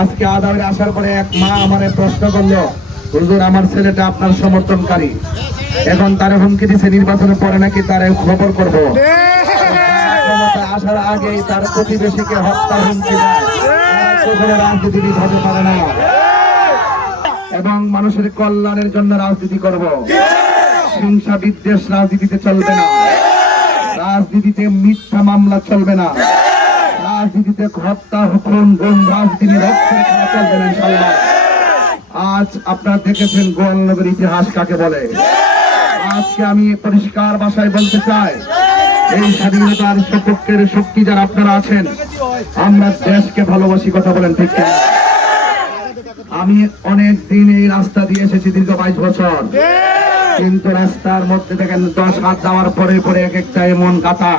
আজকে আদাওয়ারে আসার পরে এক মা আমারে প্রশ্ন করলো, হুজুর আমার ছেলেটা আপনার সমর্থনকারী, এখন তার হুমকি দিচ্ছে নির্বাচনের পরে নাকি তার খবর করবো। আসার আগেই তার প্রতিবেশীকে হত্যার হুমকি দেয়। রাজনীতিবিদ হতে পারে না এবং মানুষের কল্যাণের জন্য রাজনীতি করব। হিংসা বিদ্বেষ রাজনীতিতে চলবে না, রাজনীতিতে মিথ্যা মামলা চলবে না, রাজনীতিতে হত্যা খুন গুম রাজনীতি রক্ষা করা চলবে না ইনশাআল্লাহ। আজ আপনারা দেখেছেন গোয়ালনগরের ইতিহাস কাকে বলে। আজকে আমি পরিষ্কার ভাষায় বলতে চাই, এই স্বাধীনতার সপক্ষের শক্তি যারা আপনারা আছেন, আমরা দেশকে ভালোবাসি, কথা বলেন ঠিক কিনা? আমি অনেক দিন এই রাস্তা দিয়ে এসেছি, দীর্ঘ 22 বছর, কিন্তু রাস্তার মধ্যে দেখেন 10 হাত যাওয়ার পরে পরে এক একটা এমন গাথা,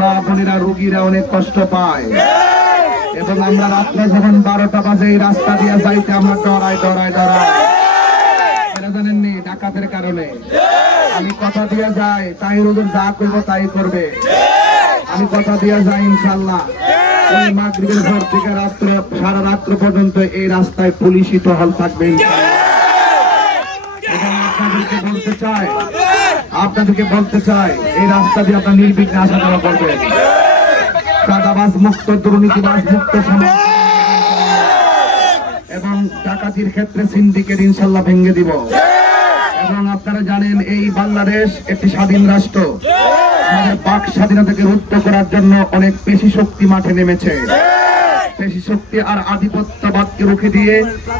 মা বোনেরা রোগীরা অনেক কষ্ট পায় এবং আমরা রাত্রে যখন 12টা বাজে এই রাস্তা দিয়ে যাইতে আমরা ডরাই জানেননি ডাকাতের কারণে। আমি কথা দিয়ে যাই, তাই হুজুর যা করবো তাই করবে। আমি কথা দিয়ে যাই ইনশাআল্লাহ, ওই মাগরিবের পর থেকে রাত্র সারা রাত্র পর্যন্ত এই রাস্তায় পুলিশি টহল থাকবে আপনাদেরকে বলতে চাই এই রাস্তা দিয়ে আপনার নির্বিঘ্নে আসা যাওয়া করবেন। চাঁদাবাজ মুক্ত, দুর্নীতিবাজ মুক্ত সমাজ এবং ডাকাতির ক্ষেত্রে সিন্ডিকেট ইনশাআল্লাহ ভেঙে দিব। এবং আপনারা জানেন এই বাংলাদেশ একটি স্বাধীন রাষ্ট্র, আমাদের বাক স্বাধীনতাকে রুদ্ধ করার জন্য অনেক পেশি শক্তি মাঠে নেমেছে। পেশি শক্তি আর আধিপত্যবাদকে রুখে দিয়ে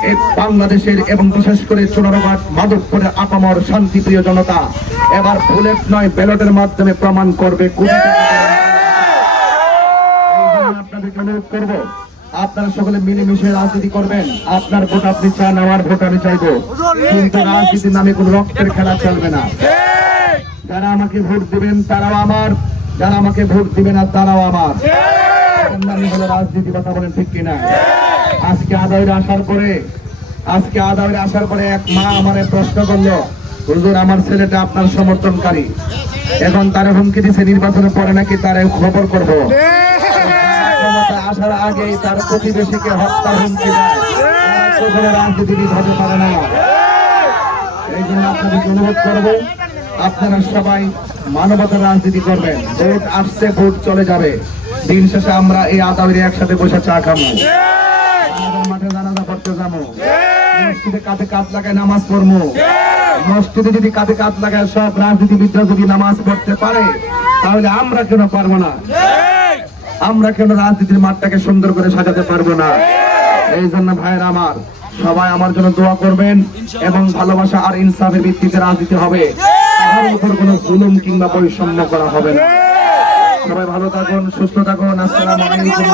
এই বাংলাদেশের এবং বিশেষ করে চোরারঘাট মাধবপুরের আপামর শান্তিপ্রিয় জনতা এবার বুলেট নয় ব্যালটের মাধ্যমে প্রমাণ করবে। আপনাদেরকে অনুরোধ করবো, আপনারা সকলে মিলেমিশে রাজনীতি করবেন। আপনার ভোট আপনি চান, আমার ভোট আমি চাইবো, কিন্তু রাজনীতির নামে কোন রক্তের খেলা চলবে না। যারা আমাকে ভোট দিবেন তারাও আমার, যারা আমাকে ভোট দিবে না তারাও আমার। হলো রাজনীতি, কথা বলেন ঠিক কিনা? আজকে আদাওয়ারে আসার পরে এক মা আমারে প্রশ্ন করলো, হুজুর আমার ছেলেটা আপনার সমর্থনকারী, এখন তার হুমকি দিচ্ছে নির্বাচনের পরে নাকি তার খবর করবো। আসার আগেই তার প্রতিবেশীকে হত্যার হুমকি দেয়। রাজনীতিবিদ হতে পারে না। এই জন্য আপনাদেরকে অনুরোধ করবো, আপনারা সবাই মানবতার রাজনীতি করবেন। ভোট আসছে, ভোট চলে যাবে, দিন শেষে আমরা এই আদাওয়ারে একসাথে বসে চা খাবো, মাঠে জানাজা পড়তে যাবো, মসজিদে কাঁধে কাঁধ লাগায় নামাজ পড়বো। মসজিদে যদি কাঁধে কাঁধ লাগায় সব রাজনীতিবিদরা যদি নামাজ পড়তে পারে, তাহলে আমরা কেন পারবো না? আমরা কেন রাজনীতির মাঠটাকে সুন্দর করে সাজাতে পারবো না? এই জন্য ভাইয়ের আমার, সবাই আমার জন্য দোয়া করবেন এবং ভালোবাসা আর ইনসাফের ভিত্তিতে রাজনীতি হবে। তার উপর কোনো জুলুম কিংবা বৈষম্য করা হবে না। সবাই ভালো থাকুন, সুস্থ থাকুন। আসসালামু আলাইকুম।